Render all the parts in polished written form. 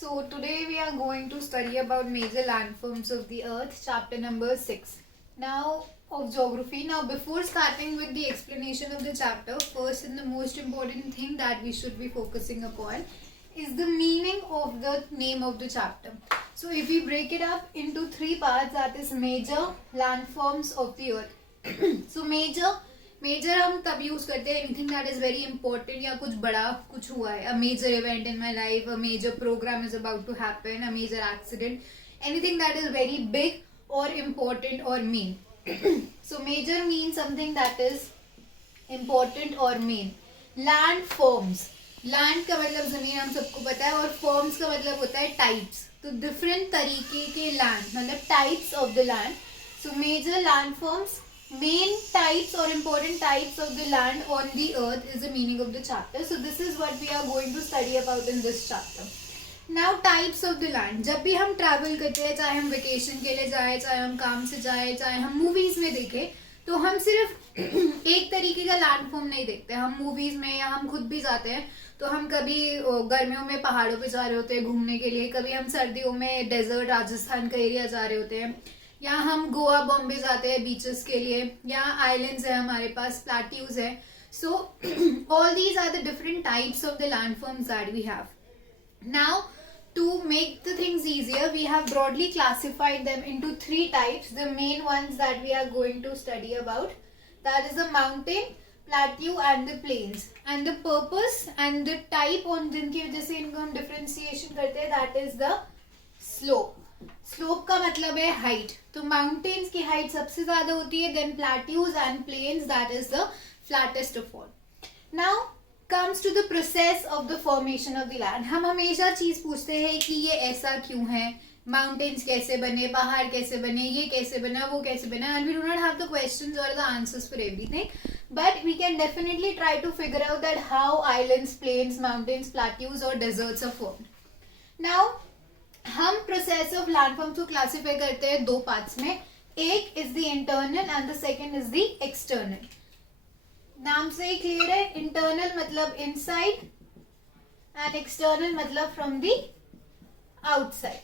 So today we are going to study about major landforms of the earth, chapter number 6. Now of geography. Now before starting with the explanation of the chapter, first and the most important thing that we should be focusing upon is the meaning of the name of the chapter. So if we break it up into three parts, that is major landforms of the earth. So major हम तब use करते हैं anything that is very important या कुछ बड़ा कुछ हुआ है, a major event in my life, a major program is about to happen, a major accident, anything that is very big और इम्पोर्टेंट और main. So major mean something that is important और main. Land forms, land का मतलब जमीन हम सबको पता है, और फॉर्म्स का मतलब होता है टाइप्स. तो डिफरेंट तरीके के लैंड मतलब types of the land. So major land forms, main types or important types of the land on the earth is the meaning of the chapter. So this is what we are going to study about in this chapter. Now types of the land. जब भी हम travel करते हैं, चाहे हम vacation के लिए जाए, चाहे हम काम से जाए, चाहे हम मूवीज में देखें, तो हम सिर्फ एक तरीके का लैंड फॉर्म नहीं देखते. हम मूवीज में या हम खुद भी जाते हैं तो हम कभी गर्मियों में पहाड़ों पे जा रहे होते हैं घूमने के लिए, कभी हम सर्दियों में डेजर्ट राजस्थान का एरिया जा रहे होते हैं, या हम गोवा बॉम्बे जाते हैं बीचेस के लिए, या आइलैंड्स है हमारे पास, प्लेट्यूज है. So all these are the different types of the landforms that we have. Now to make the things easier, we have broadly classified them into three types. The main ones that we are going to study about, that is the mountain, plateau and the plains. And the purpose and the type on जिनकी वजह से इनको हम differentiation करते हैं, that is the slope. Slope का मतलब है हाइट. तो माउंटेन्स की हाइट सबसे ज्यादा होती है, then plateaus and plains, that is the flattest of all. Now comes to the process of the formation of the land. हम हमेशा चीज पूछते हैं कि ये ऐसा क्यों है, माउंटेन्स कैसे बने, पहाड़ कैसे बने, ये कैसे बना, वो कैसे बना, and we do not have the questions और the answers for everything, but we can definitely try to figure out that how islands, plains, mountains, plateaus और डेजर्ट्स आर फॉर्म्ड. नाउ हम प्रोसेस ऑफ लैंडफॉर्म्स को classify करते हैं दो parts में. एक is the internal and the second is the external. नाम से ही क्लियर है, इंटरनल मतलब इनसाइड एंड एक्सटर्नल मतलब फ्रॉम द आउटसाइड.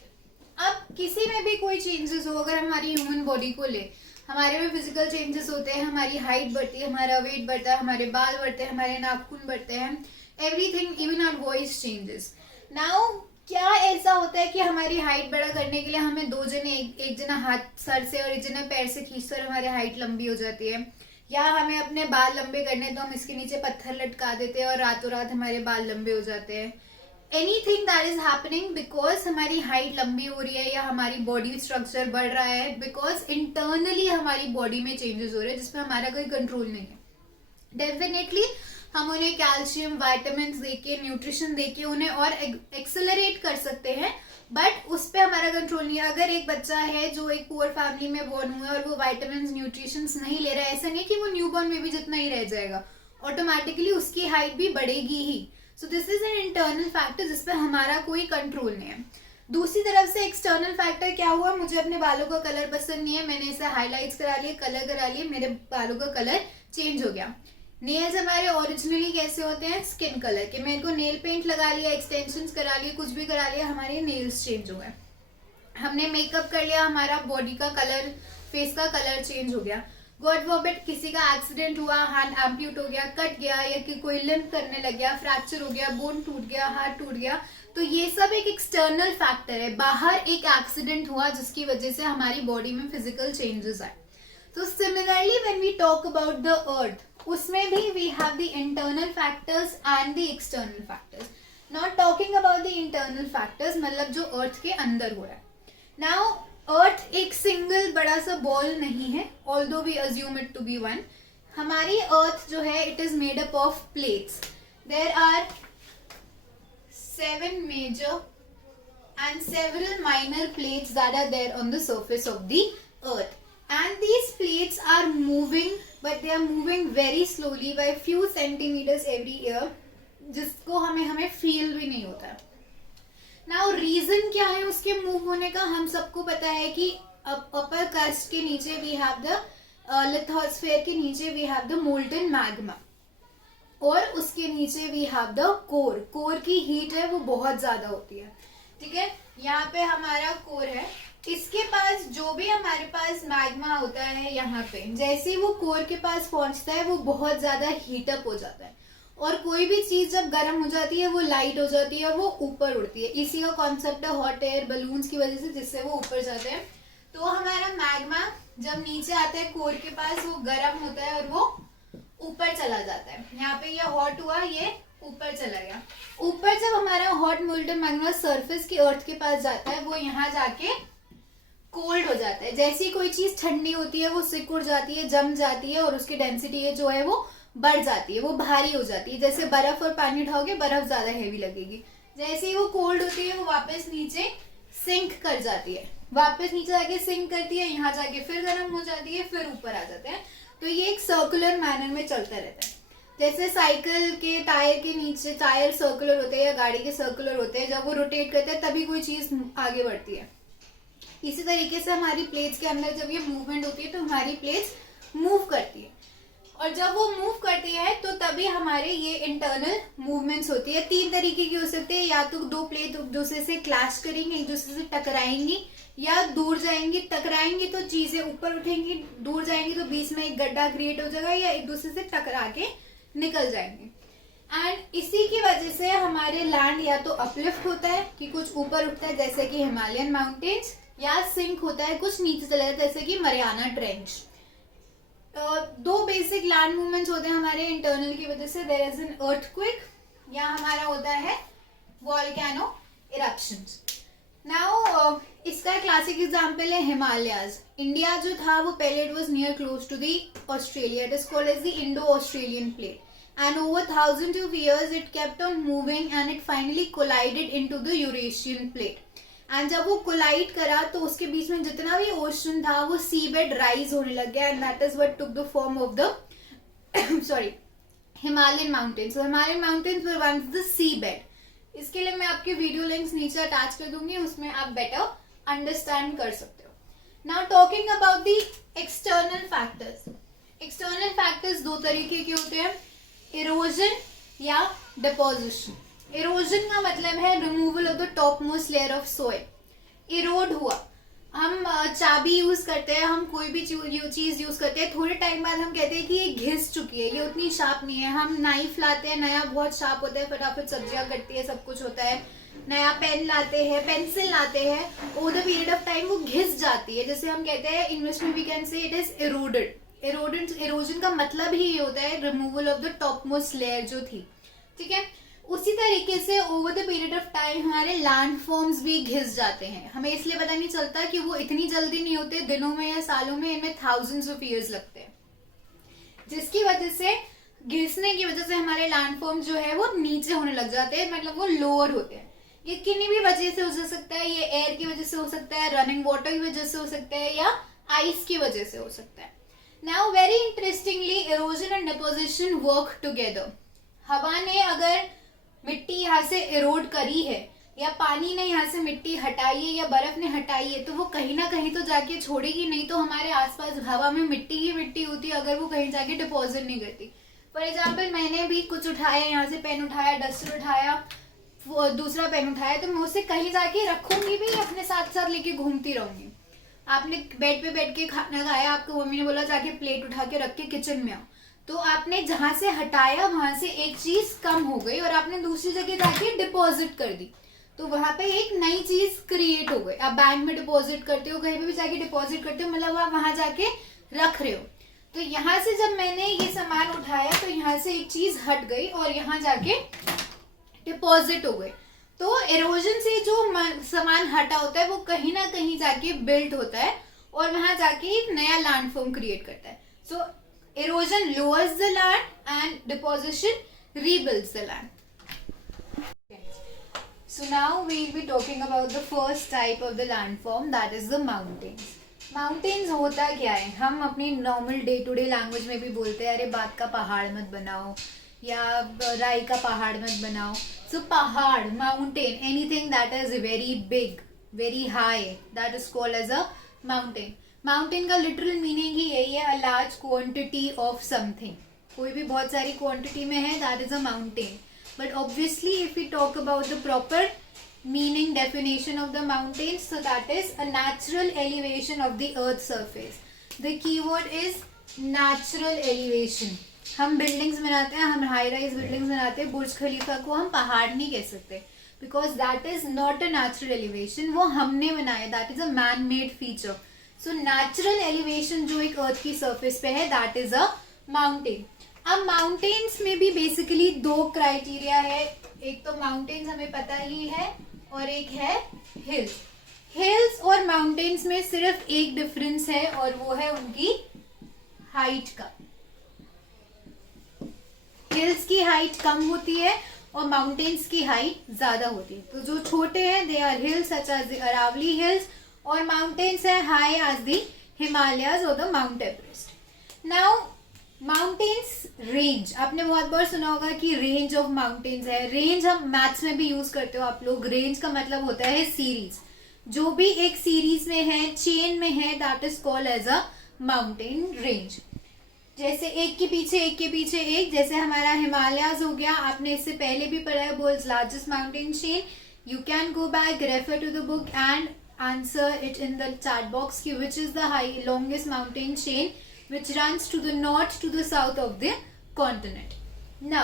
अब किसी में भी कोई चेंजेस हो, अगर हमारी ह्यूमन बॉडी को ले, हमारे में फिजिकल चेंजेस होते हैं, हमारी हाइट बढ़ती है, हमारा वेट बढ़ता है, हमारे बाल बढ़ते हैं, हमारे नाखून बढ़ते हैं, everything, even our voice changes. Now क्या ऐसा होता है कि हमारी हाइट बड़ा करने के लिए हमें दो जने, एक जना हाथ सर से और एक जना पैर से खींचकर हमारी हाइट लंबी हो जाती है, या हमें अपने बाल लंबे करने तो हम इसके नीचे पत्थर लटका देते हैं और रातों रात हमारे बाल लंबे हो जाते हैं. Anything that is happening because हमारी हाइट लंबी हो रही है या हमारी बॉडी स्ट्रक्चर बढ़ रहा है, बिकॉज इंटरनली हमारी बॉडी में चेंजेस हो रहे हैं जिसमें हमारा कोई कंट्रोल नहीं है. डेफिनेटली हम उन्हें कैल्शियम, वाइटामिन देके, न्यूट्रिशन देके उन्हें और एक्सेलरेट कर सकते हैं, बट उस पर हमारा कंट्रोल नहीं है. अगर एक बच्चा है जो एक पुअर फैमिली में बॉर्न हुआ है और वो वाइटामिन, न्यूट्रिशन नहीं ले रहा है, ऐसा नहीं कि वो न्यूबॉर्न बेबी जितना ही रह जाएगा, ऑटोमेटिकली उसकी हाइट भी बढ़ेगी ही. So this is an internal factor जिस पर हमारा कोई कंट्रोल नहीं है. दूसरी तरफ से एक्सटर्नल फैक्टर क्या हुआ, मुझे अपने बालों का कलर पसंद नहीं है, मैंने इसे हाईलाइट्स करा लिए, कलर करा लिए, मेरे बालों का कलर चेंज हो गया. नेल्स हमारे ओरिजिनली कैसे होते हैं, स्किन कलर के, मेरे को नेल पेंट लगा लिया, एक्सटेंशंस करा लिए, कुछ भी करा लिया, हमारे नेल्स चेंज हो गए. हमने मेकअप कर लिया, हमारा बॉडी का कलर, फेस का कलर चेंज हो गया. गॉड फॉरबिड किसी का एक्सीडेंट हुआ, हैंड एम्प्यूट हो गया, कट गया, या कि कोई लिम्प करने लग गया, फ्रैक्चर हो गया, बोन टूट गया, हाथ टूट गया, तो ये सब एक एक्सटर्नल फैक्टर है. बाहर एक एक्सीडेंट हुआ जिसकी वजह से हमारी बॉडी में फिजिकल चेंजेस आए. तो similarly when we talk about the earth, उसमें भी we have the internal factors and the external factors. Not talking about the internal factors मतलब जो अर्थ के अंदर हो रहा है. नाउ अर्थ एक सिंगल बड़ा सा बॉल नहीं है, although we assume it to be one. हमारी अर्थ जो है, it is made up of plates. There are 7 major and several minor plates that are there on the surface of the earth, and these plates are moving, but they are moving very slowly by few centimeters every year, जिसको हमें feel भी नहीं होता. Now reason क्या है उसके move होने का, हम सबको पता है कि अपर क्रस्ट के नीचे वी हैव द लिथोस्फीयर, के नीचे we have the molten magma, और उसके नीचे we have the core. Core की हीट है वो बहुत ज्यादा होती है. ठीक है, यहाँ पे हमारा कोर है, इसके पास जो भी हमारे पास मैग्मा होता है यहाँ पे, जैसे ही वो कोर के पास पहुंचता है वो बहुत ज्यादा हीटअप हो जाता है, और कोई भी चीज जब गर्म हो जाती है वो लाइट हो जाती है और वो ऊपर उड़ती है। इसी का कॉन्सेप्ट है हॉट एयर बलून्स की वजह से, जिससे वो ऊपर जाते हैं। तो हमारा मैग्मा जब नीचे आता है कोर के पास, वो गर्म होता है और वो ऊपर चला जाता है। यहाँ पे ये हॉट हुआ, ये ऊपर चला गया। ऊपर जब हमारा हॉट मोल्टन मैग्मा सरफेस की अर्थ के पास जाता है, वो यहाँ जाके कोल्ड हो जाता है। जैसी कोई चीज ठंडी होती है वो सिकुड़ जाती है, जम जाती है, और उसकी डेंसिटी जो है वो बढ़ जाती है, वो भारी हो जाती है। जैसे बर्फ और पानी उठाओगे, बर्फ ज्यादा हैवी लगेगी। जैसे ही वो कोल्ड होती है, वो वापस नीचे सिंक कर जाती है, वापस नीचे जाके सिंक करती है, यहाँ जाके फिर गर्म हो जाती है, फिर ऊपर आ जाते हैं। तो ये एक सर्कुलर मैनर में चलता रहता है। जैसे साइकिल के टायर के नीचे टायर सर्कुलर होते हैं या गाड़ी के सर्कुलर होते हैं, जब वो रोटेट करते हैं तभी कोई चीज आगे बढ़ती है। इसी तरीके से हमारी प्लेट्स के अंदर जब ये मूवमेंट होती है तो हमारी प्लेट्स मूव करती है, और जब वो मूव करती है तो तभी हमारे ये इंटरनल मूवमेंट्स होती है। 3 तरीके की हो सकती है, या तो 2 प्लेट एक दूसरे से क्लैश करेंगे, एक दूसरे से टकराएंगी, या दूर जाएंगी। टकराएंगी तो चीजें ऊपर उठेंगी, दूर जाएंगी तो बीच में एक गड्ढा क्रिएट हो जाएगा, या एक दूसरे से टकरा के निकल जाएंगे। एंड इसी की वजह से हमारे लैंड या तो अपलिफ्ट होता है कि कुछ ऊपर उठता है जैसे कि हिमालयन माउंटेन्स, या सिंक होता है कुछ नीचे चला जाता है जैसे कि Mariana trench. 2 basic land movements होते हैं हमारे इंटरनल की वजह से। देयर इज एन अर्थक्वेक, या हमारा होता है वॉल्केनो इरप्शंस। नाउ इसका क्लासिक एग्जांपल है हिमालयाज। इंडिया जो था वो पहले it was near close to the Australia, it is called as the Indo Australian plate, and over thousands of years it kept on moving and it finally collided into the Eurasian plate. And जब वो collide करा तो उसके बीच में जितना भी ocean था वो सी बेड राइज होने लग गया, and that is what took the form of the sorry Himalayan mountains. Himalayan mountains were once the sea bed. इसके लिए मैं आपके वीडियो लिंक्स नीचे अटैच कर दूंगी, उसमें आप बेटर अंडरस्टैंड कर सकते हो। Now talking about the external factors. External factors 2 तरीके के होते हैं, इरोजन या डिपोजिशन। इरोजन का मतलब है removal of the top most layer of soil. Erode हुआ, हम चाबी यूज करते हैं, हम कोई भी चीज यूज करते हैं, थोड़े टाइम बाद हम कहते हैं कि ये घिस चुकी है, ये उतनी शार्प नहीं है। हम नाइफ लाते हैं, नया बहुत शार्प होता है, फटाफट सब्जियां कटती है, सब कुछ होता है। नया पेन लाते हैं, पेंसिल लाते हैं, over the period of time वो घिस जाती है। जैसे हम कहते हैं इंग्लिश में we can say it is eroded. Erosion का मतलब ही ये होता है removal of the top most layer जो थी, ठीक है। उसी तरीके से over the period of time हमारे लैंड फॉर्म्स भी घिस जाते हैं। हमें इसलिए पता नहीं चलता कि वो इतनी जल्दी नहीं होते, दिनों में या सालों में, इनमें थाउजेंड्स ऑफ ईयर्स लगते हैं, जिसकी वजह से घिसने की वजह से हमारे लैंड फॉर्म जो है वो नीचे होने लग जाते हैं, मतलब वो लोअर होते हैं। ये किन्हीं भी वजह से हो सकता है, ये एयर की वजह से हो सकता है, रनिंग वाटर की वजह से हो सकता है, या आइस की वजह से हो सकता है। Now very interestingly erosion and deposition work together. हवा ने अगर मिट्टी यहाँ से इरोड करी है, या पानी ने यहाँ से मिट्टी हटाई है, या बर्फ ने हटाई है, तो वो कहीं ना कहीं तो जाके छोड़ेगी। नहीं तो हमारे आसपास हवा में मिट्टी ही मिट्टी होती है अगर वो कहीं जाके डिपॉजिट नहीं करती। फॉर एग्जाम्पल मैंने भी कुछ उठाया, यहाँ से पेन उठाया, डस्टर उठाया, दूसरा पेन उठाया, तो मैं उसे कहीं जाके रखूंगी भी, अपने साथ साथ लेके घूमती रहूंगी। आपने बेड पे बैठ के खाना खाया, आपको मम्मी ने बोला जाके प्लेट उठा के रख के किचन में आओ, तो आपने जहां से हटाया वहां से एक चीज कम हो गई और आपने दूसरी जगह जाके डिपॉजिट कर दी, तो वहां पे एक नई चीज क्रिएट हो गई। आप बैंक में डिपॉजिट करते हो, कहीं पे भी जाके डिपॉजिट करते हो, मतलब आप वहां जाके रख रहे हो। तो यहाँ से जब मैंने ये सामान उठाया तो यहाँ से एक चीज हट गई और यहाँ जाके डिपॉजिट हो गई। तो एरोजन से जो सामान हटा होता है वो कहीं ना कहीं जाके बिल्ड होता है और वहां जाके एक नया लैंडफॉर्म क्रिएट करता है। सो erosion lowers the land and deposition rebuilds the land. So now we will be talking about the first type of the landform, that is the mountains. Mountains होता क्या है, हम अपनी normal day to day language में भी बोलते हैं अरे बात का पहाड़ मत बनाओ या राई का पहाड़ मत बनाओ। सो पहाड़, mountain, anything that is very big, very high, that is called as a mountain. Mountain का लिटरल मीनिंग ही यही है, a large quantity of something. कोई भी बहुत सारी क्वांटिटी में है, that is a mountain. But obviously if you talk about the proper meaning definition of the mountains. So that is a natural elevation of the earth's surface. The keyword is natural elevation. हम buildings बनाते हैं, हम high rise buildings बनाते हैं, बुर्ज खलीफा को हम पहाड़ नहीं कह सकते because that is not a natural elevation. वो हमने बनाया, that is a man made feature. So natural elevation जो एक अर्थ की सरफेस पे है दैट इज अ माउंटेन. अब माउंटेन्स में भी बेसिकली दो क्राइटेरिया है. एक तो माउंटेन्स हमें पता ही है और एक है हिल्स. हिल्स और माउंटेन्स में सिर्फ एक डिफरेंस है और वो है उनकी हाइट का. हिल्स की हाइट कम होती है और माउंटेन्स की हाइट ज्यादा होती है. तो जो छोटे हैं they are hills such as the Aravalli hills और माउंटेन्स है हाई एज द हिमालयाज और the Mount Everest. Now mountains range, आपने बहुत बार सुना होगा कि रेंज ऑफ माउंटेन्स है. रेंज हम मैथ्स में भी यूज करते हो आप लोग. रेंज का मतलब होता है सीरीज. जो भी एक सीरीज में है, चेन में है, that is called as a mountain range. जैसे एक के पीछे एक के पीछे एक, जैसे हमारा हिमालयाज हो गया. आपने इससे पहले भी पढ़ा है, world's largest mountain chain. You can go back, refer to the book and answer it in the chat box कि which is the high longest mountain chain which runs to the north to the south of the continent. Now,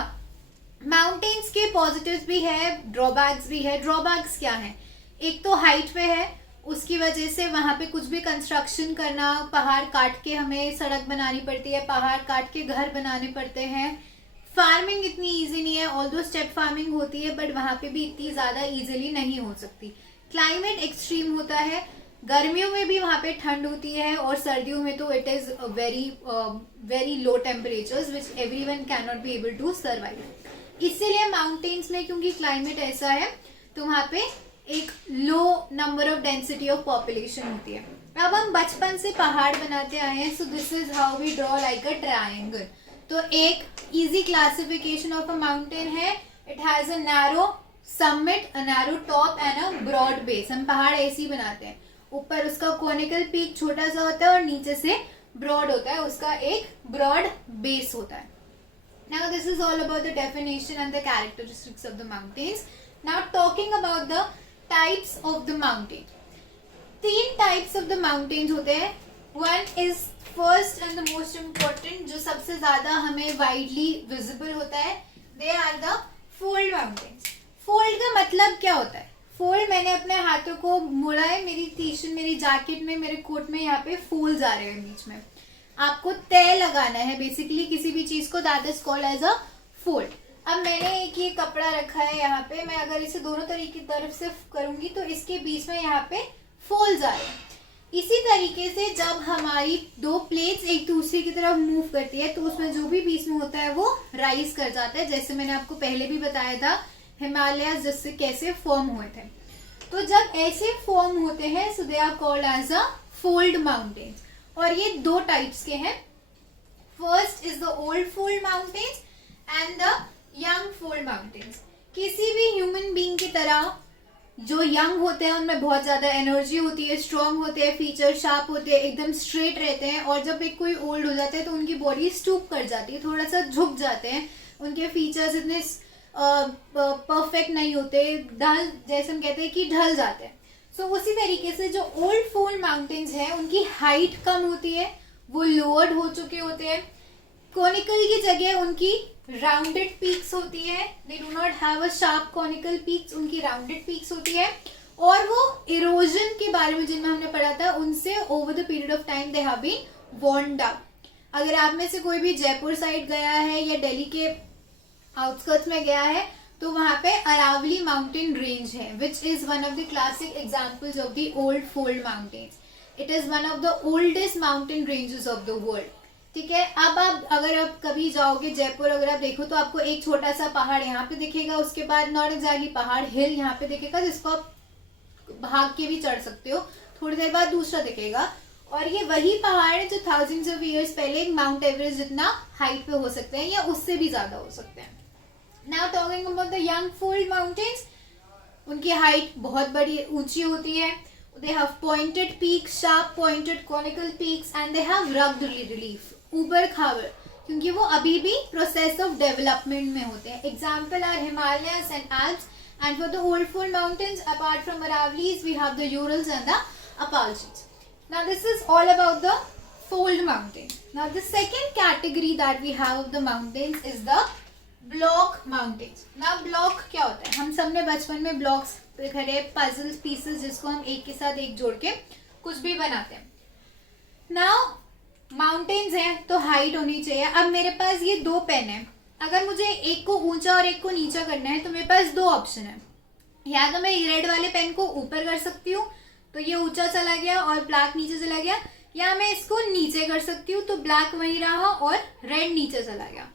mountains के positives भी है, drawbacks भी है. drawbacks क्या है? एक तो हाइट पे है, उसकी वजह से वहां पे कुछ भी कंस्ट्रक्शन करना, पहाड़ काट के हमें सड़क बनानी पड़ती है, पहाड़ काट के घर बनाने पड़ते हैं. फार्मिंग इतनी इजी नहीं है, ऑल्दो स्टेप फार्मिंग होती है बट वहां पे भी इतनी ज्यादा इजीली नहीं हो सकती. क्लाइमेट एक्सट्रीम होता है, गर्मियों में भी वहां पे ठंड होती है और सर्दियों में तो it is very low temperatures which everyone can not be able to survive. इसीलिए माउंटेन्स में क्योंकि क्लाइमेट ऐसा है तो वहां पे एक low number of density of population होती है. अब हम बचपन से पहाड़ बनाते आए हैं, so this is how we draw like a triangle. तो एक easy classification of a mountain है, it has a narrow summit, a narrow top and a broad base. हम पहाड़ ऐसे ही बनाते हैं, ऊपर उसका कॉनिकल पीक छोटा सा होता है और नीचे से ब्रॉड होता है, उसका एक ब्रॉड बेस होता है. Now this is all about the definition and the characteristics of the mountains. Now talking about the types of the mountain. 3 types of the mountains होते हैं. One is first and the most important, जो सबसे ज्यादा हमें widely visible होता है. They are the fold mountains. Fold का मतलब क्या होता है? फोल्ड, मैंने अपने हाथों को मुड़ा है, मेरी टी-शर्ट, मेरी जैकेट में, मेरे कोट में यहाँ पे फोल्ड्स आ रहे हैं बीच में. आपको तय लगाना है बेसिकली किसी भी चीज को, that is called as a fold. अब मैंने एक ये कपड़ा रखा है यहाँ पे, मैं अगर इसे दोनों तरीके तरफ से करूंगी तो इसके बीच में यहाँ पे फोल्ड्स आ रहे हैं. इसी तरीके से जब हमारी दो प्लेट्स एक दूसरे की तरफ मूव करती है तो उसमें जो भी बीच में होता है वो राइज कर जाता है. जैसे मैंने आपको पहले भी बताया था हिमालय जिससे कैसे फॉर्म हुए थे. तो जब ऐसे फॉर्म होते हैं so they are called as a fold mountains. और ये 2 टाइप्स के हैं. First is the old fold mountains and the young fold mountains. किसी भी ह्यूमन बीइंग की तरह जो यंग होते हैं उनमें बहुत ज्यादा एनर्जी होती है, स्ट्रांग होते हैं, फीचर शार्प होते हैं, एकदम स्ट्रेट रहते हैं. और जब एक कोई ओल्ड हो जाता है तो उनकी बॉडी स्टूप कर जाती है, थोड़ा सा झुक जाते हैं, उनके फीचर्स इतने परफेक्ट नहीं होते, ढल, जैसे हम कहते हैं कि ढल जाते हैं. सो उसी तरीके से जो ओल्ड फोल्ड माउंटेन्स हैं उनकी हाइट कम होती है, वो लोअर्ड हो चुके होते हैं. कॉनिकल की जगह उनकी राउंडेड पीक्स होती है, they do not have a sharp conical peaks, उनकी राउंडेड पीक्स होती है. और वो इरोजन के बारे में जिनमें हमने पढ़ा था उनसे over the period of time they have been worn down. अगर आप में से कोई भी जयपुर साइड गया है या दिल्ली के आउटस्कर्ट्स में गया है तो वहां पे अरावली माउंटेन रेंज है which is one of the classic examples of the old fold mountains. It is one of the oldest mountain ranges of the world. ठीक है. अब आप अगर आप कभी जाओगे जयपुर, अगर आप देखो तो आपको एक छोटा सा पहाड़ यहाँ पे दिखेगा, उसके बाद नॉट एग्जैक्टली पहाड़, हिल यहाँ पे दिखेगा जिसको आप भाग के भी चढ़ सकते हो. थोड़ी देर बाद दूसरा दिखेगा और ये वही पहाड़ है जो थाउजेंड्स ऑफ इयर्स पहले माउंट एवरेस्ट जितना हाइट पे हो सकते हैं या उससे भी ज्यादा हो सकते हैं. Now talking about the young fold mountains, उनकी हाइट बहुत बड़ी ऊंची होती है. They have pointed peaks, sharp pointed conical peaks and they have rugged relief. ऊबड़ खाबड़, क्योंकि वो अभी भी प्रोसेस ऑफ डेवलपमेंट में होते हैं. Example are Himalayas and Alps And for the old fold mountains, apart from Aravallis, we have the Urals and the Appalachians. Now this is all about the fold mountains. Now the second category that we have of the mountains is the block mountains. Now block क्या होता है? हम सब ने बचपन में blocks करे, puzzles pieces जिसको हम एक के साथ एक जोड़ के कुछ भी बनाते हैं. Now माउंटेन्स हैं तो हाइट होनी चाहिए. अब मेरे पास ये दो पेन है, अगर मुझे एक को ऊंचा और एक को नीचा करना है तो मेरे पास दो ऑप्शन है. या तो मैं रेड वाले पेन को ऊपर कर सकती हूँ तो ये ऊंचा चला गया और ब्लैक नीचे चला गया, या मैं इसको नीचे कर सकती हूँ तो ब्लैक वहीं रहा और रेड नीचे चला गया.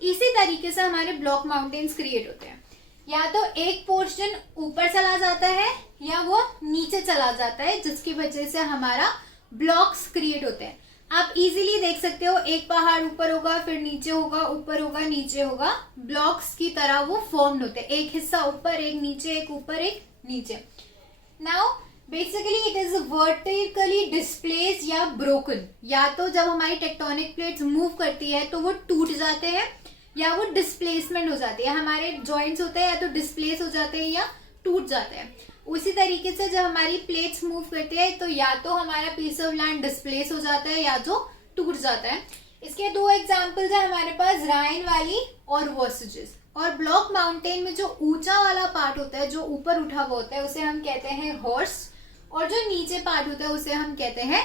इसी तरीके से हमारे ब्लॉक माउंटेन्स क्रिएट होते हैं. या तो एक पोर्शन ऊपर चला जाता है या वो नीचे चला जाता है, जिसकी वजह से हमारा ब्लॉक्स क्रिएट होते हैं. आप इजीली देख सकते हो, एक पहाड़ ऊपर होगा, फिर नीचे होगा, ऊपर होगा, नीचे होगा. ब्लॉक्स की तरह वो फॉर्म्ड होते हैं, एक हिस्सा ऊपर, एक नीचे, एक ऊपर, एक नीचे. Now basically it is vertically displace या ब्रोकन. या तो जब हमारी टेक्टोनिक प्लेट्स मूव करती है तो वो टूट जाते हैं या वो डिस्प्लेसमेंट हो जाती है. हमारे जॉइंट्स होते हैं या तो डिस्प्लेस हो जाते हैं या टूट जाते हैं. उसी तरीके से जब हमारी प्लेट्स मूव करती है तो या तो हमारा पीस ऑफ लैंड डिस्प्लेस हो जाता है या तो टूट जाता है. इसके दो एग्जांपल्स है हमारे पास, राइन वैली और वर्सेजेस. और ब्लॉक माउंटेन में जो ऊंचा वाला पार्ट होता है, जो ऊपर उठा हुआ होता है, उसे हम कहते हैं हॉर्स, और जो नीचे पार्ट होता है उसे हम कहते हैं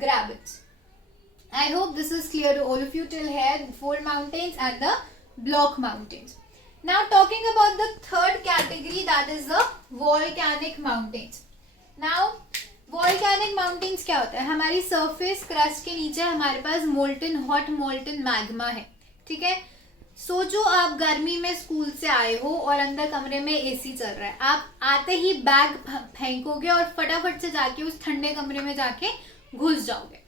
ग्रेविट्स. I hope this is clear to all of you till here, the fold mountains and the block mountains. Now talking about the third category, that is the volcanic mountains. Now volcanic mountains क्या होता है? हमारी surface crust के नीचे हमारे पास molten hot molten magma है. ठीक है. सोचो आप गर्मी में स्कूल से आए हो और अंदर कमरे में एसी चल रहा है. आप आते ही बैग फेंकोगे और फटाफट से जाके उस ठंडे कमरे में जाके घुस जाओगे.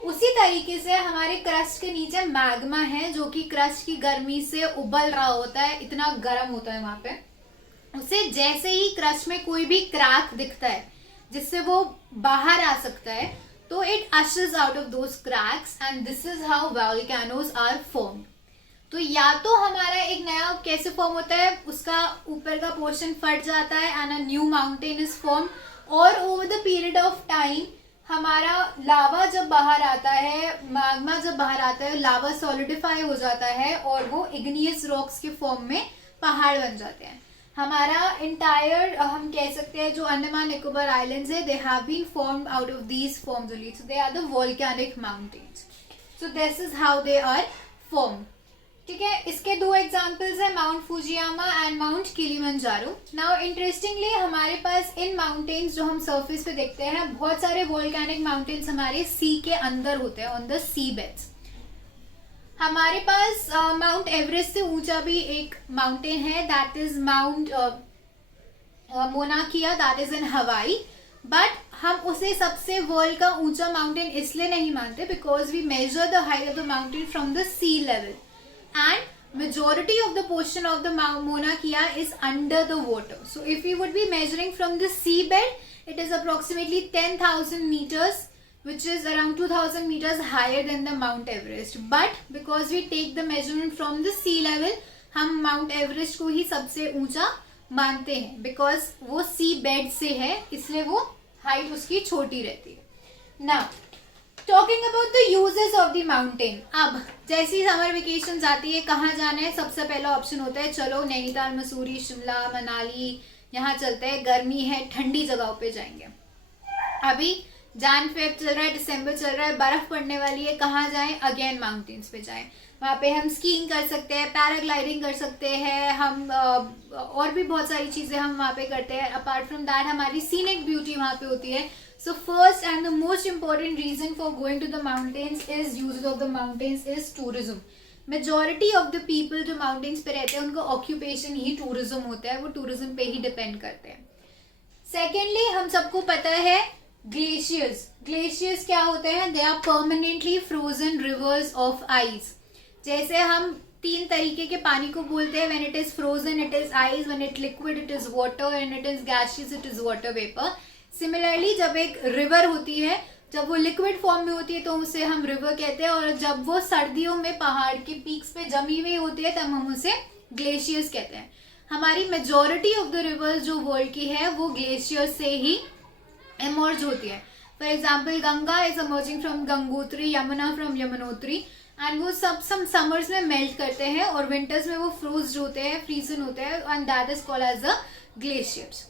उसी तरीके से हमारे क्रस्ट के नीचे मैग्मा है, जो कि क्रस्ट की गर्मी से उबल रहा होता है, इतना गर्म होता है वहां पे. उसे जैसे ही क्रस्ट में कोई भी क्रैक दिखता है जिससे वो बाहर आ सकता है, तो it ushers out of those cracks and this is how volcanoes are formed. तो या तो हमारा एक नया कैसे फॉर्म होता है, उसका ऊपर का पोर्शन फट जाता है and a new mountain is form, और over the period of time हमारा लावा जब बाहर आता है, मैग्मा जब बाहर आता है, लावा सॉलिडिफाई हो जाता है और वो इग्नियस रॉक्स के फॉर्म में पहाड़ बन जाते हैं. हमारा इंटायर हम कह सकते हैं जो अंडमान निकोबार आइलैंड्स है, they have been formed out of these forms only. So they are the volcanic mountains. So this is how they are formed. ठीक है. इसके दो एग्जाम्पल्स है, Mount Fujiyama and Mount Kilimanjaro. Now interestingly हमारे पास in mountains जो हम surface पे देखते हैं, बहुत सारे वोल्केनिक माउंटेन्स हमारे सी के अंदर होते हैं, ऑन द सी बेड्स. हमारे पास माउंट एवरेस्ट से ऊंचा भी एक माउंटेन है, दैट इज माउंट मोना किया, दैट इज इन हवाई. बट हम उसे सबसे वर्ल्ड का ऊंचा माउंटेन इसलिए नहीं मानते because we measure the height of the mountain from the sea level, and majority of the portion of the Mauna Kea is under the water. So if we would be measuring from the seabed, it is approximately 10,000 meters, which is around 2,000 meters higher than the Mount Everest. But because we take the measurement from the sea level, हम Mount Everest को ही सबसे ऊंचा मानते हैं, because वो sea bed से है, इसलिए वो height उसकी छोटी रहती है. Now talking about the uses of the mountain. अब जैसी समर वेकेशन आती है, कहाँ जाना है, सबसे पहला ऑप्शन होता है चलो नैनीताल, मसूरी, शिमला, मनाली, यहाँ चलते हैं, गर्मी है, ठंडी जगहों पे जाएंगे. अभी जान फेब चल रहा है, दिसंबर चल रहा है, बर्फ पड़ने वाली है, कहाँ जाएं, अगेन माउंटेन्स पे जाएं. वहाँ पे हम स्कीइंग कर सकते हैं, पैराग्लाइडिंग कर सकते हैं, हम और भी बहुत सारी चीज़ें हम वहाँ पे करते हैं. अपार्ट फ्रॉम दैट हमारी सीनिक ब्यूटी वहाँ पे होती है. So first and the most important reason for going to the mountains is uses of the mountains is tourism. Majority of the people जो mountains पे रहते हैं उनका occupation ही tourism होता है, वो tourism पे ही depend करते हैं. Secondly हम सबको पता है glaciers. Glaciers क्या होते हैं? They are permanently frozen rivers of ice. जैसे हम तीन तरीके के पानी को बोलते हैं, when it is frozen it is ice, when it liquid it is water, and it is gaseous it is water vapor. Similarly जब एक रिवर होती है, जब वो लिक्विड फॉर्म में होती है तो उसे हम रिवर कहते हैं, और जब वो सर्दियों में पहाड़ के पीक्स पे जमी हुई होती है तब हम उसे ग्लेशियर्स कहते हैं. हमारी मेजोरिटी ऑफ द रिवर्स जो वर्ल्ड की है वो ग्लेशियर से ही इमर्ज होती है. For example Ganga is emerging from Gangotri, Yamuna from Yamunotri, and वो सब समर्स में मेल्ट करते हैं और विंटर्स में वो फ्रोज्ड होते हैं, फ्रीजन होते हैं, and that is called as a glaciers.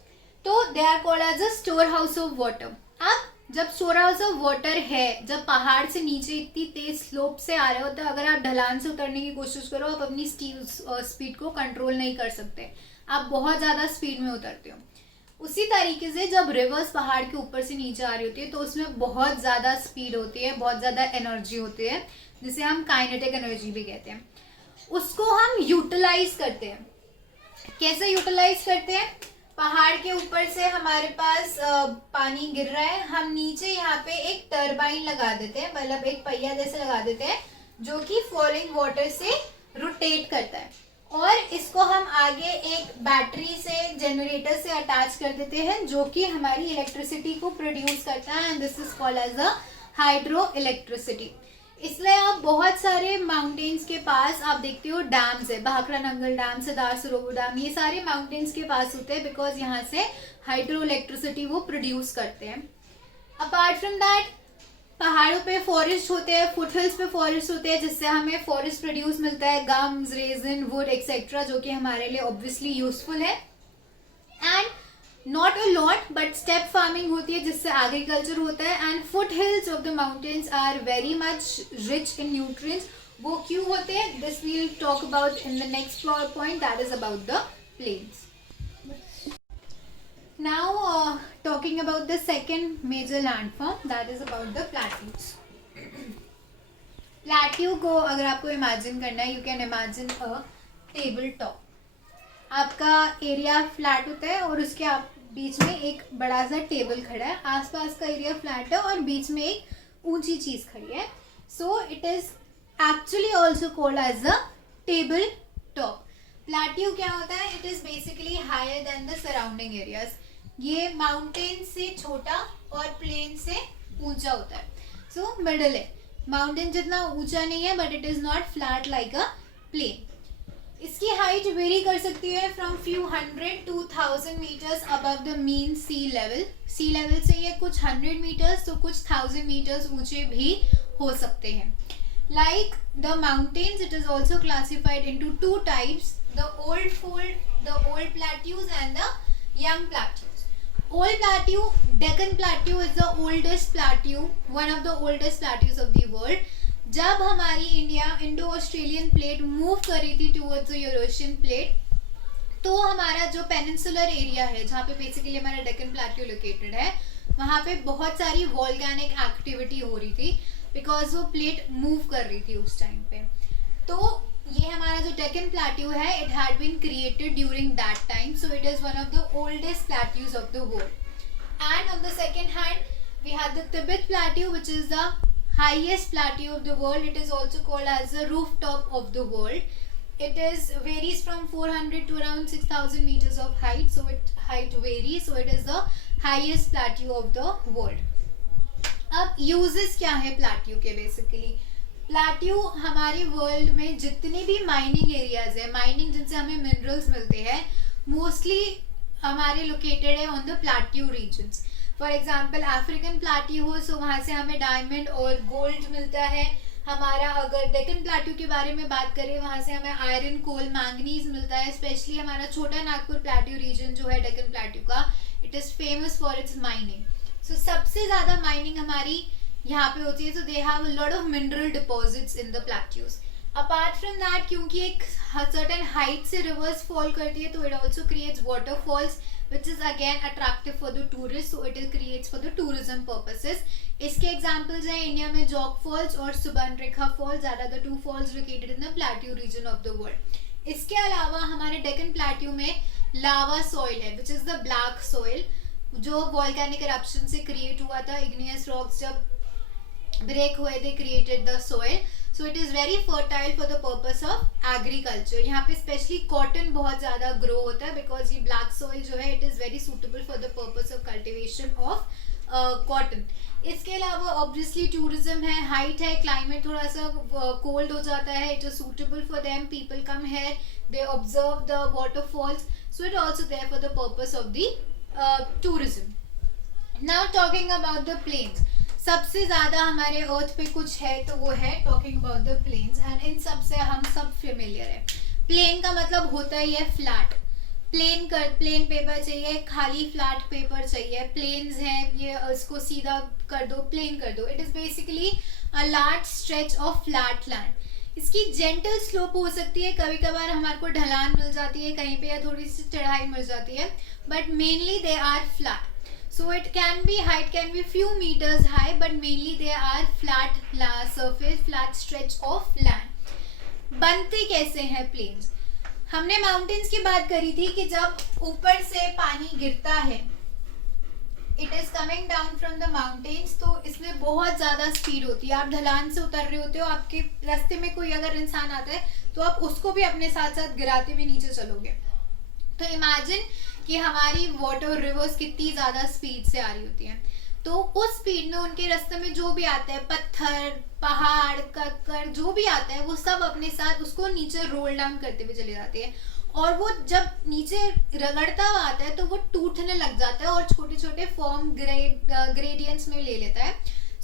तो they are called as a store house of water. अब जब स्टोर हाउस ऑफ वाटर है, जब पहाड़ से नीचे इतनी तेज स्लोप से आ रहे हो, तो अगर आप ढलान से उतरने की कोशिश करो, आप अपनी स्पीड को कंट्रोल नहीं कर सकते, आप बहुत ज़्यादा स्पीड में उतरते हो. उसी तरीके से जब रिवर्स पहाड़ के ऊपर से नीचे आ रही होती है तो उसमें बहुत ज़्यादा स्पीड होती है, बहुत ज़्यादा एनर्जी होती है, जिसे हम काइनेटिक एनर्जी भी कहते हैं. उसको हम यूटिलाइज करते हैं. कैसे यूटिलाइज करते हैं? पहाड़ के ऊपर से हमारे पास पानी गिर रहा है, हम नीचे यहाँ पे एक टरबाइन लगा देते हैं, मतलब एक पहिया जैसे लगा देते हैं जो कि फॉलिंग वाटर से रोटेट करता है, और इसको हम आगे एक बैटरी से, जनरेटर से अटैच कर देते हैं जो कि हमारी इलेक्ट्रिसिटी को प्रोड्यूस करता है, and this is called as a hydro electricity. इसलिए आप बहुत सारे माउंटेन्स के पास आप देखते हो डैम्स है, भाखड़ा नंगल डैम, सरदार सरोवर डैम, ये सारे माउंटेन्स के पास होते हैं बिकॉज यहाँ से हाइड्रो इलेक्ट्रिसिटी वो प्रोड्यूस करते हैं. अपार्ट फ्रॉम दैट पहाड़ों पे फॉरेस्ट होते हैं, फुटहिल्स पे फॉरेस्ट होते हैं, जिससे हमें फॉरेस्ट प्रोड्यूस मिलता है, गम्स, रेजिन, वुड एक्सेट्रा, जो कि हमारे लिए ऑब्वियसली यूजफुल है. And not a lot but step farming होती है जिससे एग्रीकल्चर होता है. And foot hills of the mountains are very much rich in nutrients. वो क्यों होते हैं, this we will talk about in the next point, that is about the plains. Now talking about the second major landform, that is about the plateaus. Plateau को अगर आपको imagine करना है, you can imagine a table top. आपका area flat होता है और उसके आप बीच में एक बड़ा सा टेबल खड़ा है, आसपास का एरिया फ्लैट है और बीच में एक ऊंची चीज खड़ी है. So it is actually also called as a table top. Plateau क्या होता है? It is basically higher than the surrounding areas. ये माउंटेन से छोटा और प्लेन से ऊंचा होता है. सो मिडल है. माउंटेन जितना ऊंचा नहीं है but it is not flat like a plain. इसकी हाइट वेरी कर सकती है from few 100 to 1000 metres above the mean sea level. Sea level से ये कुछ 100 मीटर्स तो कुछ 1000 मीटर्स ऊंचे भी हो सकते हैं. Like the mountains, it is also classified into two types: the old plateaus and the young plateaus. Old plateau, Deccan Plateau is the oldest plateau, one of the oldest plateaus of the world. जब हमारी India Indo Australian plate move कर रही थी towards the Eurasian plate, तो हमारा जो peninsular area है जहाँ पे बेसिकली हमारा डेक्कन प्लेट्यू लोकेटेड है, वहाँ पे बहुत सारी वॉल्केनिक एक्टिविटी हो रही थी बिकॉज वो प्लेट मूव कर रही थी उस टाइम पे. तो ये हमारा जो डेक्कन प्लेट्यू है, it had been created during that time, so it is one of the oldest plateaus of the world. And on the second hand we have the Tibet plateau which is the highest plateau of the world. It is also called as the rooftop of the world. It is varies from 400 to around 6000 meters of height, so it height varies, so it is the highest plateau of the world. अब uses क्या है plateau के? basically plateau हमारे world में जितने भी mining areas है, mining जिनसे हमें मिनरल्स मिलते हैं, मोस्टली हमारे लोकेटेड है on the plateau regions. For example African plateau हो, सो वहाँ से हमें डायमंड और गोल्ड मिलता है. हमारा अगर डेक्कन प्लेट्यू के बारे में बात करें, वहाँ से हमें आयरन, कोल, मैंगनीज मिलता है. स्पेशली हमारा छोटा नागपुर प्लेट्यू रीजन जो है डेक्कन प्लेट्यू का, it is famous for its mining. So सबसे ज़्यादा माइनिंग हमारी यहाँ पे होती है. So they have a lot of mineral deposits in the plateaus. Apart from that, क्योंकि एक सर्टेन हाइट से रिवर्स फॉल करती है, तो it also creates waterfalls which is again attractive for the tourists, so it creates for the tourism purposes. इसके examples हैं India में Jog falls और Subarnarekha falls, are the two falls located in the plateau region of the world. इसके अलावा हमारे Deccan plateau में lava soil है which is the black soil, जो वॉल्केनिक eruption से क्रिएट हुआ था. इग्नियस रॉक्स जब ब्रेक हुए थे, created the soil. So it is very fertile for the purpose of agriculture. यहाँ पे स्पेशली कॉटन बहुत ज़्यादा ग्रो होता है बिकॉज ये ब्लैक सॉइल जो है, it is very suitable for the purpose of cultivation of cotton. इसके अलावा ऑब्वियसली टूरिज्म है, हाइट है, क्लाइमेट थोड़ा सा कोल्ड हो जाता है. It is suitable for them, people come here, they observe the waterfalls, so it also there for the purpose of the tourism. Now talking about the plains, सबसे ज्यादा हमारे अर्थ पे कुछ है तो वो है talking about the plains, and इन सब से हम सब फेमिलियर है. प्लेन का मतलब होता ही है फ्लैट. प्लेन पेपर चाहिए, खाली फ्लैट पेपर चाहिए. प्लेन्स हैं, ये इसको सीधा कर दो, प्लेन कर दो. It is basically a large stretch of flat land. इसकी जेंटल स्लोप हो सकती है, कभी कभार हमारे को ढलान मिल जाती है कहीं पे, या थोड़ी सी चढ़ाई मिल जाती है, but mainly they are flat. So it can be, height can be few meters high, but mainly they are flat surface, flat stretch of land. बनते कैसे हैं प्लेन्स? हमने माउंटेन्स की बात करी थी कि जब ऊपर से पानी गिरता है, it is coming down from the mountains, तो इसमें बहुत ज्यादा स्पीड होती है. आप ढलान से उतर रहे होते हो, आपके रास्ते में कोई अगर इंसान आता है तो आप उसको भी अपने साथ साथ गिराते हुए नीचे चलोगे. तो इमेजिन कि हमारी वाटर रिवर्स कितनी ज्यादा स्पीड से आ रही होती हैं. तो उस स्पीड में उनके रास्ते में जो भी आता है, पत्थर, पहाड़, कंकड़, जो भी आता है, वो सब अपने साथ उसको नीचे रोल डाउन करते हुए चले जाते हैं. और वो जब नीचे रगड़ता हुआ आता है तो वो टूटने लग जाता है और छोटे छोटे फॉर्म ग्रेडियंट्स में ले लेता है.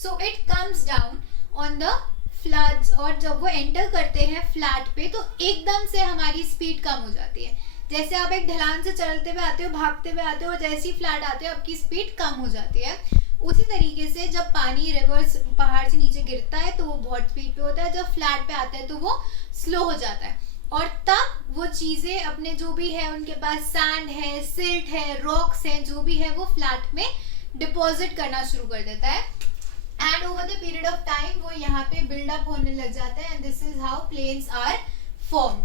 So it comes down on the floods, और जब वो एंटर करते हैं फ्लैट पे तो एकदम से हमारी स्पीड कम हो जाती है. जैसे आप एक ढलान से चलते हुए आते हो, भागते हुए आते हो, और जैसे ही फ्लैट आते हो आपकी स्पीड कम हो जाती है. उसी तरीके से जब पानी रिवर्स पहाड़ से नीचे गिरता है तो वो बहुत स्पीड पे होता है, जब फ्लैट पे आता है तो वो स्लो हो जाता है. और तब वो चीजें अपने जो भी है, उनके पास सैंड है, सिल्ट है, रॉक्स है, जो भी है, वो फ्लैट में डिपॉजिट करना शुरू कर देता है. And over the period of time वो यहाँ पे बिल्डअप होने लग जाता है, and this is how plains are formed.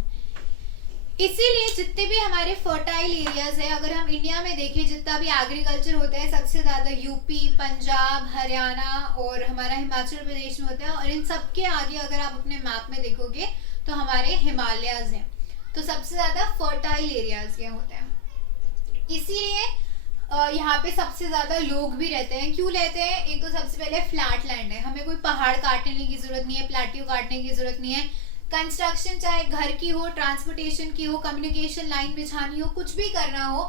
इसीलिए जितने भी हमारे फर्टाइल एरियाज है, अगर हम इंडिया में देखें, जितना भी एग्रीकल्चर होता है, सबसे ज्यादा यूपी, पंजाब, हरियाणा और हमारा हिमाचल प्रदेश में होता है. और इन सब के आगे अगर आप अपने मैप में देखोगे तो हमारे हिमालयाज हैं. तो सबसे ज्यादा फर्टाइल एरियाज ये होते हैं. इसीलिए यहाँ पे सबसे ज्यादा लोग भी रहते हैं. क्यों रहते हैं? एक तो सबसे पहले फ्लैट लैंड है, हमें कोई पहाड़ काटने की जरूरत नहीं है, प्लेट्यू काटने की जरूरत नहीं है. कंस्ट्रक्शन चाहे घर की हो, ट्रांसपोर्टेशन की हो, कम्युनिकेशन लाइन बिछानी हो, कुछ भी करना हो,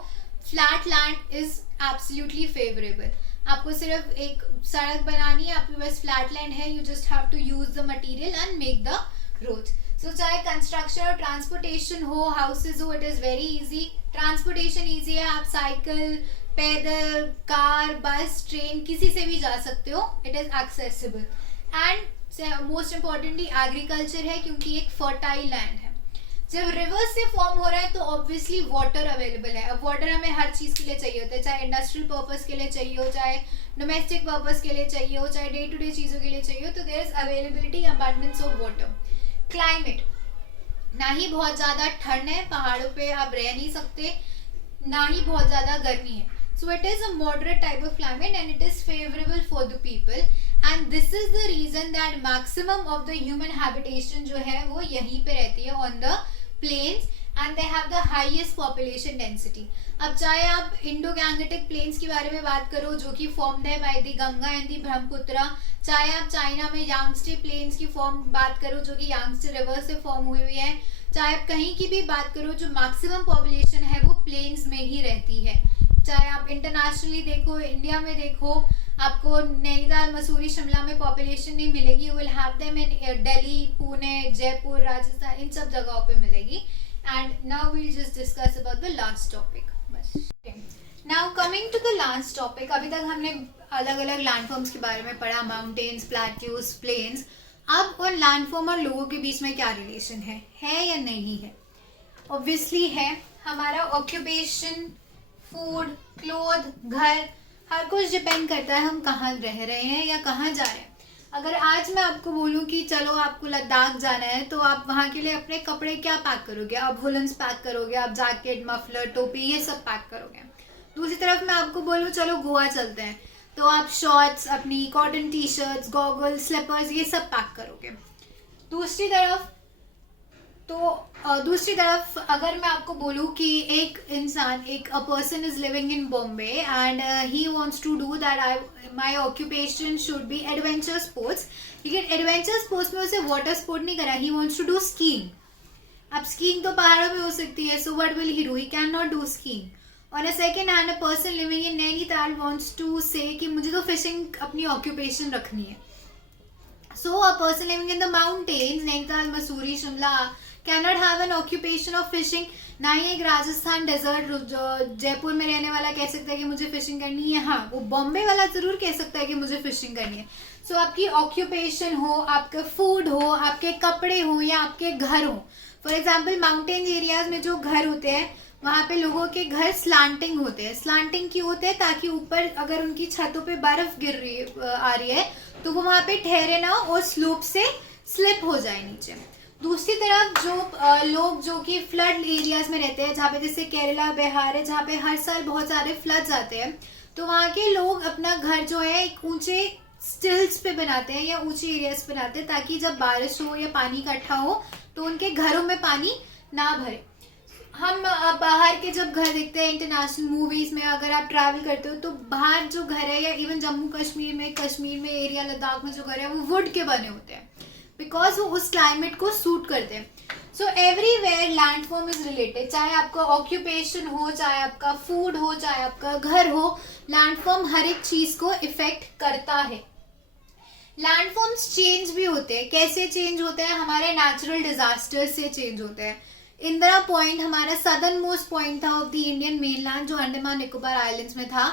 flat land is absolutely favourable. आपको सिर्फ एक सड़क बनानी है, आपके पास फ्लैट लैंड है, you just have to use the material and make the road. So चाहे कंस्ट्रक्शन और ट्रांसपोर्टेशन हो, हाउसेज हो, it is very easy. Transportation easy है, आप साइकिल, पैदल, कार, बस, ट्रेन, किसी से भी जा सकते हो. It is accessible. And most importantly agriculture है, क्योंकि एक फर्टाइल लैंड है. जब रिवर्स से फॉर्म हो रहा है तो ऑब्वियसली वाटर अवेलेबल है. अब वाटर हमें हर चीज के लिए चाहिए होता है, चाहे इंडस्ट्रियल पर्पस के लिए चाहिए हो, चाहे डोमेस्टिक पर्पस के लिए चाहिए हो, चाहे डे टू डे चीजों के लिए चाहिए हो. तो there is availability, abundance of water. Climate, ना ही बहुत ज्यादा ठंड है, पहाड़ों पे आप रह नहीं सकते, ना ही बहुत ज्यादा गर्मी है. So it is a moderate type of climate and it is favorable for the people, and this is the reason that maximum of the human habitation जो है वो यहीं पे रहती है on the plains, and they have the highest population density. अब चाहे आप इंडो गैंगेटिक प्लेन्स के बारे में बात करो जो कि फॉर्म्ड है by the Ganga and the Brahmaputra, चाहे आप चाइना में यांगस्टे प्लेन्स की फॉर्म बात करो जो कि यांगस्टे रिवर से फॉर्म हुई हुई है, चाहे आप कहीं की भी बात करो, जो मैक्सिमम पॉपुलेशन है वो प्लेन्स में ही रहती है. चाहे आप इंटरनेशनली देखो, इंडिया में देखो, आपको नैनीताल, मसूरी, शिमला में पॉपुलेशन नहीं मिलेगी. You will have them in Delhi, Pune, Jaipur, Rajasthan, इन सब जगहों पे मिलेगी. And now we just discuss about the last topic. बस now coming to the last topic. अभी तक हमने अलग अलग लैंडफॉर्म्स के बारे में पढ़ा, माउंटेन्स, प्लेट्यूज, प्लेन्स. अब उन लैंडफॉर्म और लोगों के बीच में क्या रिलेशन है या नहीं है? ऑब्वियसली है. हमारा ऑक्यूपेशन, फूड, क्लोथ, घर, हर कुछ डिपेंड करता है हम कहाँ रह रहे हैं या कहाँ जा रहे हैं. अगर आज मैं आपको बोलूँ कि चलो आपको लद्दाख जाना है, तो आप वहाँ के लिए अपने कपड़े क्या पैक करोगे? आप वुलन्स पैक करोगे, आप जैकेट, मफलर, टोपी, ये सब पैक करोगे. दूसरी तरफ मैं आपको बोलूँ चलो गोवा चलते हैं, तो आप शॉर्ट्स, अपनी cotton T shirts, goggles, slippers, ये सब पैक करोगे. दूसरी तरफ तो दूसरी तरफ अगर मैं आपको बोलूँ कि एक इंसान, एक a person is living in Bombay and he wants to do that, I my occupation should be adventure sports, लेकिन एडवेंचर स्पोर्ट्स में उसे वाटर स्पोर्ट नहीं करा, he wants to do skiing. अब स्कीइंग तो पहाड़ों में हो सकती है, so what will he do, he can not do skiing. On a second hand, a person living in Nainital wants to say कि मुझे तो फिशिंग अपनी ऑक्यूपेशन रखनी है. So a person living in the mountains, Nainital, Mussoorie, Shimla, cannot have an occupation of fishing. ना ही एक Rajasthan desert Jaipur में रहने वाला कह सकता है कि मुझे फिशिंग करनी है. हाँ, वो बॉम्बे वाला जरूर कह सकता है कि मुझे फिशिंग करनी है. सो आपकी ऑक्यूपेशन हो, आपका फूड हो, आपके कपड़े हो या आपके घर हो. फॉर एग्जाम्पल माउंटेन एरियाज में जो घर होते हैं वहां पे लोगों के घर स्लांटिंग होते हैं. स्लांटिंग क्यों होते हैं? ताकि ऊपर अगर उनकी छतों पे बर्फ गिर रही आ रही है तो वो वहां पे ठहरे ना और स्लोप से स्लिप हो जाए नीचे. दूसरी तरफ जो लोग जो कि फ्लड एरियाज में रहते हैं, जहाँ पे जैसे केरला, बिहार है, जहाँ पे हर साल बहुत सारे फ्लड्स आते हैं, तो वहाँ के लोग अपना घर जो है एक ऊंचे स्टिल्स पे बनाते हैं या ऊंचे एरियाज पे बनाते हैं, ताकि जब बारिश हो या पानी इकट्ठा हो तो उनके घरों में पानी ना भरे. हम बाहर के जब घर देखते हैं इंटरनेशनल मूवीज में, अगर आप ट्रैवल करते हो तो बाहर जो घर है या इवन जम्मू कश्मीर में एरिया लद्दाख में जो घर है वो वुड के बने होते हैं, बिकॉज वो उस क्लाइमेट को सूट करते हैं. So everywhere landform is related. चाहे आपका ऑक्यूपेशन हो, चाहे आपका फूड हो, चाहे आपका घर हो, लैंडफॉर्म हर एक चीज को इफेक्ट करता है. लैंडफॉर्म्स चेंज भी होते हैं. कैसे चेंज होते हैं? हमारे नेचुरल डिजास्टर से चेंज होते हैं. इंदिरा पॉइंट हमारा सदर्न मोस्ट पॉइंट था ऑफ द इंडियन मेनलैंड, जो अंडमान निकोबार आइलैंड्स में था,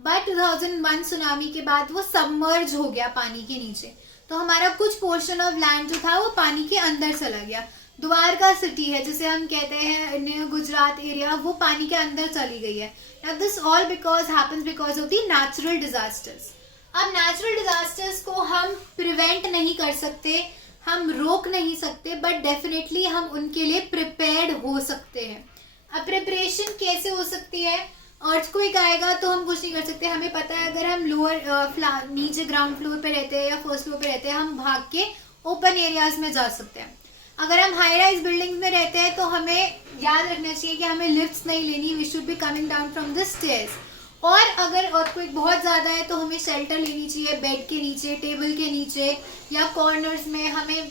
बट 2001 सुनामी के बाद वो सबमर्ज हो गया पानी के नीचे. तो हमारा कुछ पोर्शन ऑफ लैंड जो था वो पानी के अंदर चला गया. द्वारका सिटी है जिसे हम कहते हैं न्यू गुजरात एरिया, वो पानी के अंदर चली गई है. Now this all because happens because of the natural disasters. अब नेचुरल डिजास्टर्स को हम प्रिवेंट नहीं कर सकते, हम रोक नहीं सकते, बट डेफिनेटली हम उनके लिए प्रिपेयर्ड हो सकते हैं. अब प्रिपरेशन कैसे हो सकती है? अर्थक्वेक आएगा तो हम कुछ नहीं कर सकते. हमें पता है अगर हम लोअर नीचे ग्राउंड फ्लोर पे रहते हैं या फर्स्ट फ्लोर पे रहते हैं, हम भाग के ओपन एरियाज में जा सकते हैं. अगर हम हाई राइज बिल्डिंग में रहते हैं तो हमें याद रखना चाहिए कि हमें लिफ्ट्स नहीं लेनी, we should be coming down from the stairs. और अगर अर्थक्वेक बहुत ज़्यादा है तो हमें शेल्टर लेनी चाहिए बेड के नीचे, टेबल के नीचे या कॉर्नर्स में. हमें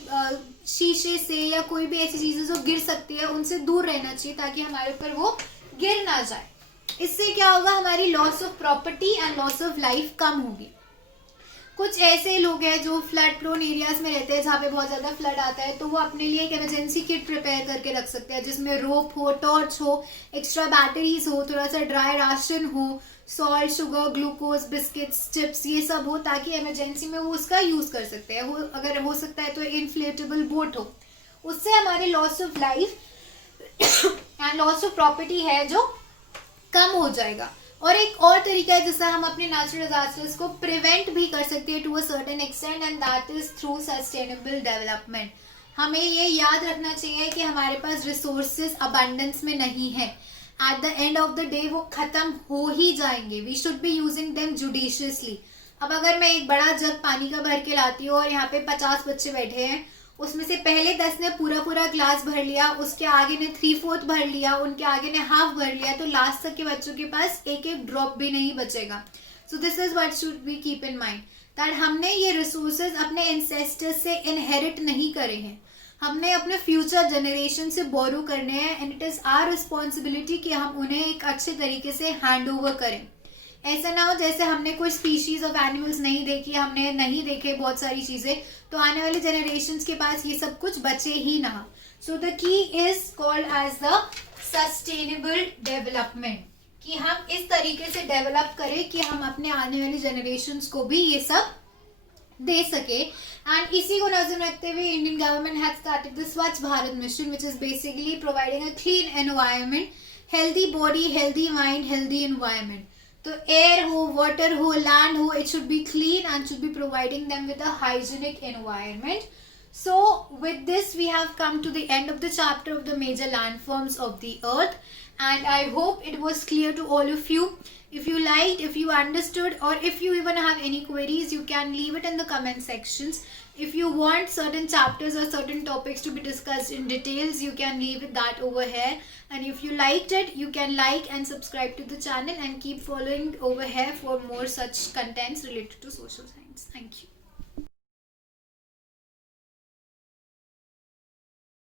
शीशे से या कोई भी ऐसी चीज़ें जो गिर सकती है उनसे दूर रहना चाहिए, ताकि हमारे ऊपर वो गिर ना जाए. इससे क्या होगा? हमारी loss of property and loss of life कम होगी. कुछ ऐसे लोग हैं जो फ्लड प्रोन एरियाज में रहते हैं जहाँ पे बहुत ज़्यादा फ्लड आता है, तो वो अपने लिए एक इमरजेंसी किट प्रिपेयर करके रख सकते हैं, जिसमें रोप हो, टॉर्च हो, एक्स्ट्रा बैटरीज हो, थोड़ा सा ड्राई राशन हो, salt, sugar, glucose, biscuits, chips, ये सब हो, ताकि इमरजेंसी में वो उसका यूज़ कर सकते हैं. अगर हो सकता है तो इन्फ्लेटेबल बोट हो. उससे हमारे loss of life and loss of property है जो कम हो जाएगा. और एक और तरीका है जिससे हम अपने नेचुरल डिजास्टर्स को प्रिवेंट भी कर सकते हैं to a certain extent, and that is through sustainable development. हमें ये याद रखना चाहिए कि हमारे पास रिसोर्सेज अबंडेंस में नहीं है. At the end of the day वो खत्म हो ही जाएंगे. We should be using them judiciously. अब अगर मैं एक बड़ा जग पानी का भर के लाती हूँ और यहाँ पे 50 बच्चे बैठे हैं, उसमें से पहले 10 ने पूरा ग्लास भर लिया, उसके आगे ने 3/4 भर लिया, उनके आगे ने हाफ भर लिया, तो लास्ट तक के बच्चों के पास एक ड्रॉप भी नहीं बचेगा. सो this is what should be keep in mind, that हमने ये रिसोर्सेज अपने एंसेस्टर्स से इनहेरिट नहीं करे हैं, हमने अपने फ्यूचर जनरेशन से बोरो करने हैं, and it is our responsibility कि हम उन्हें एक अच्छे तरीके से हैंड ओवर करें. ऐसा ना हो जैसे हमने कोई स्पीशीज ऑफ एनिमल्स नहीं देखी, हमने नहीं देखे बहुत सारी चीजें, तो आने वाले जनरेशन्स के पास ये सब कुछ बचे ही ना. So the key is called as the sustainable development, कि हम इस तरीके से डेवलप करें कि हम अपने आने वाली जनरेशन्स को भी ये सब दे सके. एंड इसी को नजर रखते हुए Indian government has started the Swachh Bharat mission, which is basically providing a clean environment, healthy body, healthy mind, healthy environment. तो एयर हो, वाटर हो, लैंड हो, it should be clean and should be providing them with a hygienic environment. So with this we have come to the end of the chapter of the major landforms of the earth, and I hope it was clear to all of you. If you liked, if you understood, or if you even have any queries, you can leave it in the comment sections. If you want certain chapters or certain topics to be discussed in details, you can leave that over here. And if you liked it, you can like and subscribe to the channel and keep following over here for more such contents related to social science. Thank you.